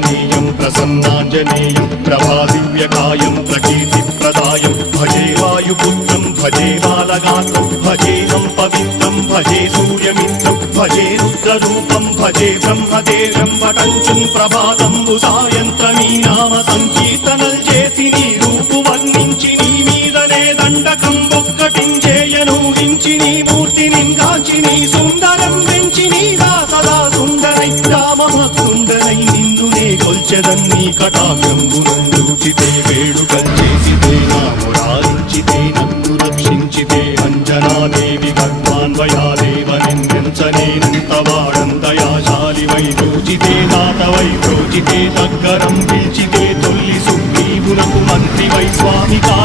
ఆంజనేయం ప్రసన్నాంజనేయం ప్రభాదివ్యకాయం ప్రకీర్తిప్రదాయం భజే వాయుపుత్రం భజే బాలగాత్రం భజేహం పవిత్రం భజే సూర్యమిత్రం భజే రుద్రరూపం భజే బ్రహ్మదేవం వటంచున్ ప్రభాతంబు సాయంత్రమీ నామ సంకీర్తనల్ చేసి నీ రూపు వర్ణించి నీ మీదనే దండకం ఒక్కటించేయనూహించి నీ మూర్తిని గాంచి నీ సుందరం పెంచి నీదా సదా సుందరై రామభక్తుండరై నిన్నునే కొల్చెదన్నీ కటాక్షంబునందూచితే వేడుకల్ చేసితే నా మురారించితే నన్ను రక్షించితే అంజనాదేవి గర్భాన్వయాదేవనిందించనేనంతవాడంతయాశాలివై చూచితే తాతవై ప్రోచితే దగ్గరం పిలిచితే తొల్లి సుగ్రీవునకు మంత్రివై స్వామికా